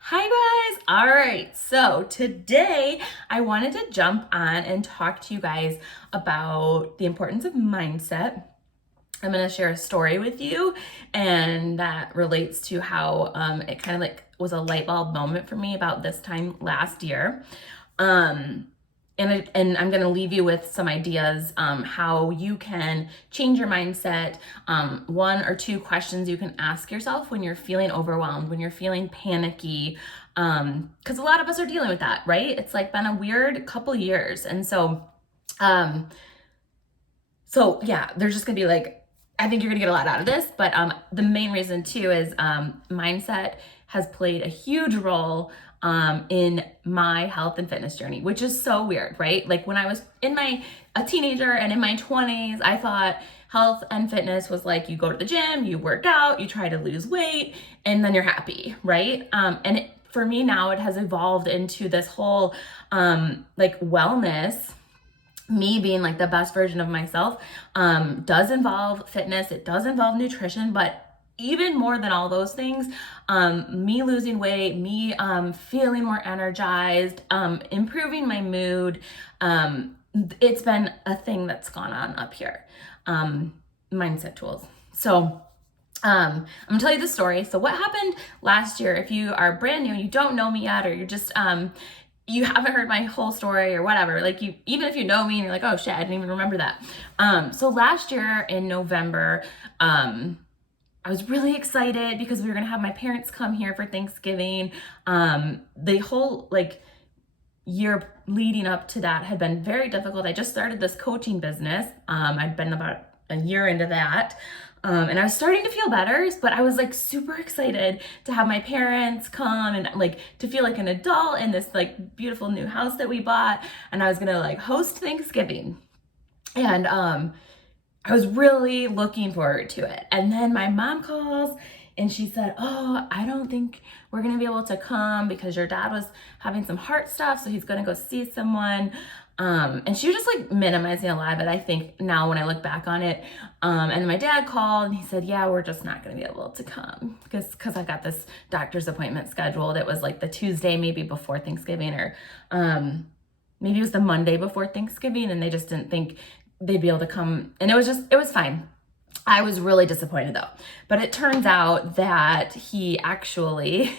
Hi guys! All right, so today I wanted to jump on and talk to you guys about the importance of mindset. I'm going to share a story with you, and that relates to how it kind of like was a light bulb moment for me about this time last year. Um, and I'm going to leave you with some ideas how you can change your mindset. One or two questions you can ask yourself when you're feeling overwhelmed, when you're feeling panicky, because a lot of us are dealing with that, right? It's like been a weird couple years, and um, yeah, there's just gonna be like, I think you're gonna get a lot out of this, but the main reason too is mindset has played a huge role in my health and fitness journey, which is so weird, right? Like when I was a teenager and in my 20s, I thought health and fitness was like you go to the gym, you work out, you try to lose weight, and then you're happy, right? For me now, it has evolved into this whole like wellness, me being like the best version of myself, does involve fitness, it does involve nutrition, but even more than all those things, me losing weight, me feeling more energized, improving my mood, it's been a thing that's gone on up here. Mindset tools. So I'm gonna tell you the story. So what happened last year, if you are brand new and you don't know me yet, or you're just you haven't heard my whole story or whatever, like you, even if you know me and you're like, oh shit, I didn't even remember that. So last year in November, I was really excited because we were gonna have my parents come here for Thanksgiving. The whole like year leading up to that had been very difficult. I just started this coaching business. I'd been about a year into that. And I was starting to feel better, but I was like super excited to have my parents come and like to feel like an adult in this like beautiful new house that we bought. And I was gonna like host Thanksgiving. And I was really looking forward to it. And then my mom calls and she said, oh, I don't think we're gonna be able to come because your dad was having some heart stuff, so he's gonna go see someone. And she was just like minimizing a lot of it, I think, now when I look back on it. And my dad called and he said, yeah, we're just not gonna be able to come because I got this doctor's appointment scheduled. It was like the Tuesday maybe before Thanksgiving, or maybe it was the Monday before Thanksgiving, and they just didn't think they'd be able to come. And it was fine. I was really disappointed though. But it turns out that he actually,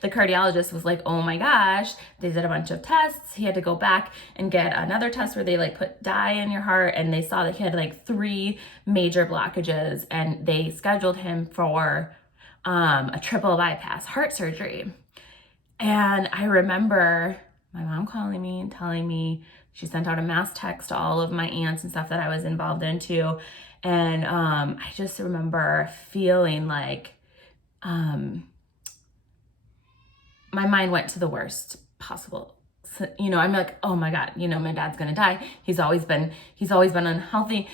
the cardiologist was like, oh my gosh, they did a bunch of tests. He had to go back and get another test where they like put dye in your heart, and they saw that he had like 3 major blockages, and they scheduled him for a triple bypass heart surgery. And I remember my mom calling me and telling me, she sent out a mass text to all of my aunts and stuff that I was involved into. And I just remember feeling like my mind went to the worst possible. So, I'm like, oh my God, my dad's gonna die. He's always been unhealthy.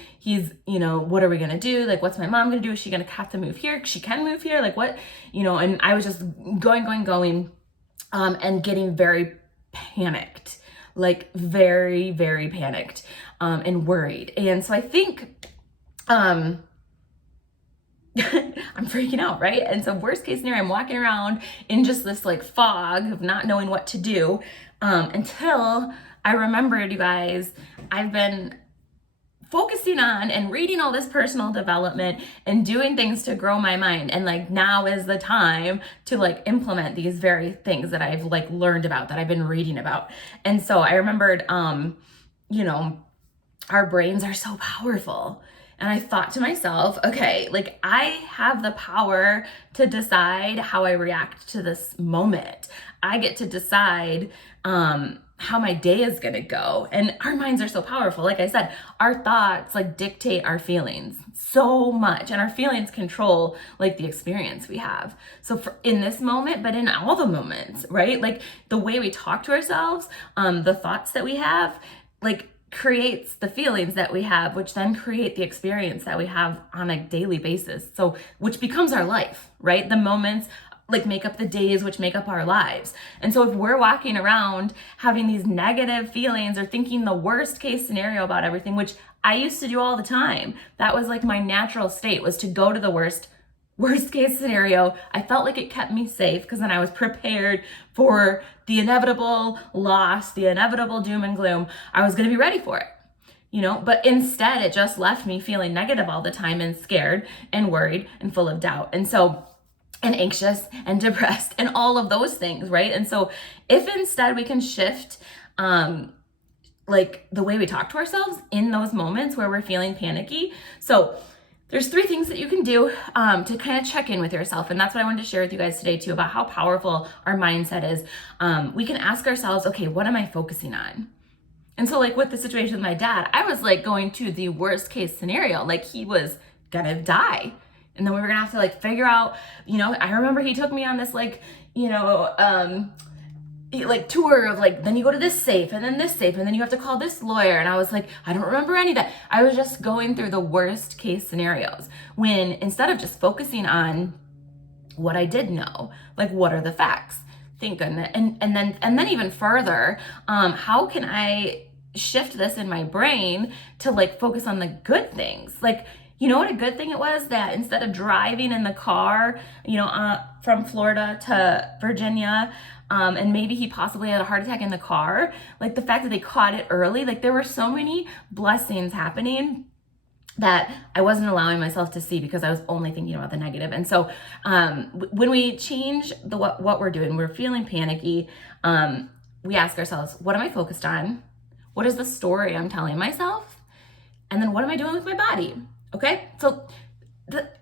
What are we gonna do? Like, what's my mom gonna do? Is she gonna have to move here? She can move here. Like what, and I was just going, and getting very panicked, like very, very panicked, and worried. And so I think, I'm freaking out, right? And so worst case scenario, I'm walking around in just this like fog of not knowing what to do, until I remembered, you guys, I've been focusing on and reading all this personal development and doing things to grow my mind. And like now is the time to like implement these very things that I've like learned about, that I've been reading about. And so I remembered, our brains are so powerful. And I thought to myself, okay, like I have the power to decide how I react to this moment. I get to decide how my day is gonna go. And our minds are so powerful. Like I said, our thoughts like dictate our feelings so much, and our feelings control like the experience we have. So in this moment, but in all the moments, right? Like the way we talk to ourselves, the thoughts that we have, like creates the feelings that we have, which then create the experience that we have on a daily basis. So, which becomes our life, right? The moments like make up the days, which make up our lives. And so if we're walking around having these negative feelings or thinking the worst case scenario about everything, which I used to do all the time, that was like my natural state, was to go to the worst Worst case scenario, I felt like it kept me safe because then I was prepared for the inevitable loss, the inevitable doom and gloom. I was going to be ready for it, but instead it just left me feeling negative all the time and scared and worried and full of doubt. And anxious and depressed and all of those things, right? And so if instead we can shift like the way we talk to ourselves in those moments where we're feeling panicky. So there's 3 things that you can do to kind of check in with yourself. And that's what I wanted to share with you guys today too, about how powerful our mindset is. We can ask ourselves, okay, what am I focusing on? And so like with the situation with my dad, I was like going to the worst case scenario, like he was gonna die. And then we were gonna have to like figure out, I remember he took me on this like tour of like, then you go to this safe and then this safe and then you have to call this lawyer. And I was like, I don't remember any of that. I was just going through the worst case scenarios when instead of just focusing on what I did know, like what are the facts? Thank goodness. And then even further, how can I shift this in my brain to like focus on the good things? Like, you know what a good thing it was that instead of driving in the car, from Florida to Virginia, and maybe he possibly had a heart attack in the car, like the fact that they caught it early, like there were so many blessings happening that I wasn't allowing myself to see because I was only thinking about the negative. And so when we change what we're doing, we're feeling panicky, we ask ourselves, what am I focused on? What is the story I'm telling myself? And then what am I doing with my body? Okay, so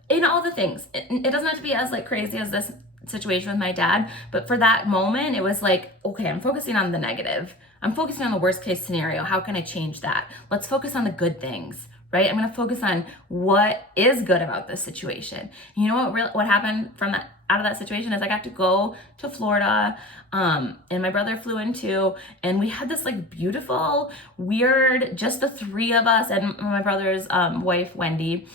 in all the things, it doesn't have to be as like crazy as this situation with my dad, but for that moment, it was like, okay, I'm focusing on the negative. I'm focusing on the worst case scenario. How can I change that? Let's focus on the good things, right? I'm gonna focus on what is good about this situation. You know what happened from that, out of that situation is I got to go to Florida, and my brother flew in too, and we had this like beautiful, weird, just the 3 of us and my brother's wife, Wendy,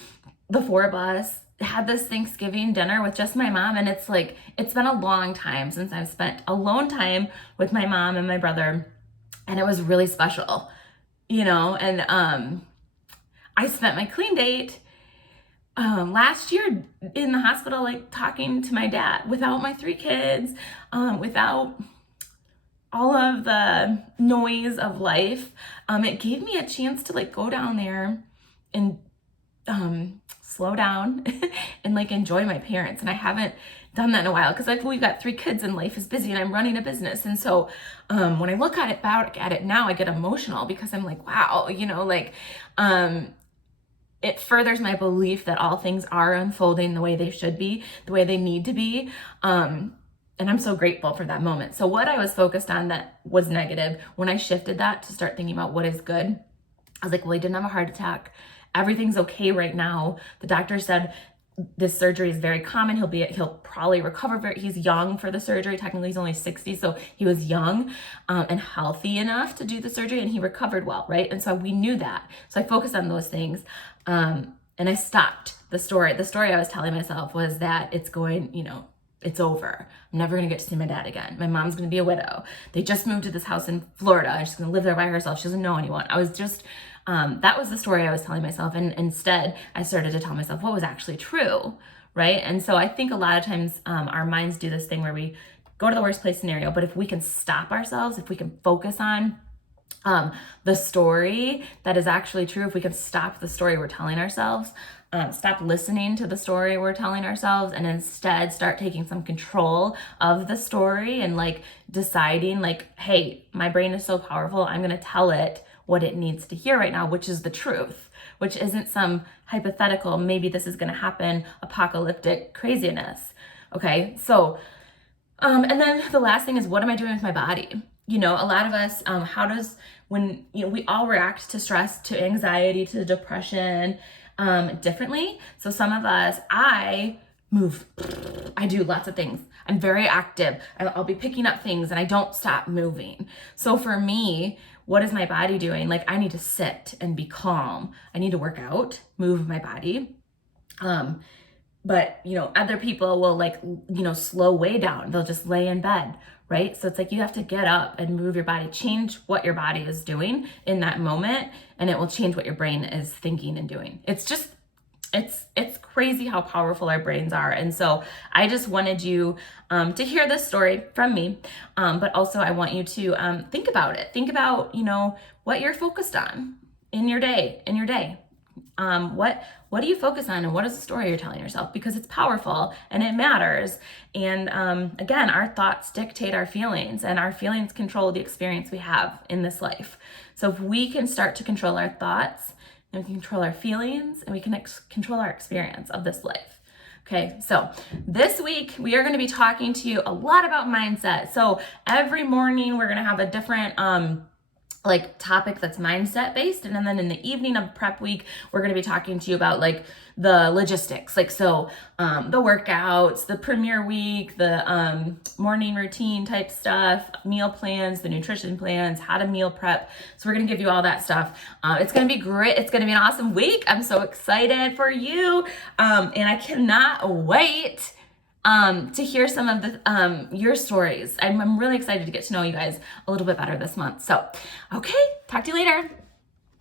the 4 of us had this Thanksgiving dinner with just my mom. And it's like, it's been a long time since I've spent alone time with my mom and my brother. And it was really special, and I spent my clean date last year in the hospital, like talking to my dad without my 3 kids, without all of the noise of life. It gave me a chance to like go down there and slow down and like enjoy my parents. And I haven't done that in a while because we've got 3 kids and life is busy and I'm running a business. And so when I look at it back at it now, I get emotional because I'm like, wow, it furthers my belief that all things are unfolding the way they should be, the way they need to be. And I'm so grateful for that moment. So what I was focused on that was negative, when I shifted that to start thinking about what is good, I was like, well, he didn't have a heart attack. Everything's okay right now. The doctor said this surgery is very common. He'll probably recover. He's young for the surgery. Technically, he's only 60, so he was young and healthy enough to do the surgery, and he recovered well, right? And so we knew that. So I focused on those things, and I stopped the story. The story I was telling myself was that it's over. I'm never gonna get to see my dad again. My mom's gonna be a widow. They just moved to this house in Florida. She's gonna live there by herself. She doesn't know anyone. I was just that was the story I was telling myself. And instead, I started to tell myself what was actually true, right? And so I think a lot of times our minds do this thing where we go to the worst case scenario, but if we can stop ourselves, if we can focus on the story that is actually true, if we can stop the story we're telling ourselves, stop listening to the story we're telling ourselves, and instead start taking some control of the story and like deciding like, hey, my brain is so powerful, I'm gonna tell it what it needs to hear right now, which is the truth, which isn't some hypothetical, maybe this is gonna happen, apocalyptic craziness. Okay, so, and then the last thing is, what am I doing with my body? A lot of us, we all react to stress, to anxiety, to depression differently. So some of us, I move, I do lots of things. I'm very active. I'll be picking up things and I don't stop moving. So for me, what is my body doing? Like, I need to sit and be calm. I need to work out, move my body. But other people will like, slow way down. They'll just lay in bed, right? So it's like you have to get up and move your body, change what your body is doing in that moment, and it will change what your brain is thinking and doing. It's just it's crazy how powerful our brains are. And so I just wanted you to hear this story from me, but also I want you to think about it. Think about, what you're focused on in your day. What do you focus on, and what is the story you're telling yourself? Because it's powerful and it matters. And again, our thoughts dictate our feelings, and our feelings control the experience we have in this life. So if we can start to control our thoughts, and we can control our feelings, and we can control our experience of this life. Okay, so this week we are going to be talking to you a lot about mindset. So every morning we're going to have a different topic that's mindset based, and then in the evening of prep week we're going to be talking to you about the logistics, the workouts, the premiere week, the morning routine type stuff, meal plans, the nutrition plans, how to meal prep. So we're going to give you all that stuff. It's going to be great. It's going to be an awesome week. I'm so excited for you, and I cannot wait to hear some of the your stories. I'm really excited to get to know you guys a little bit better this month. So, okay, talk to you later.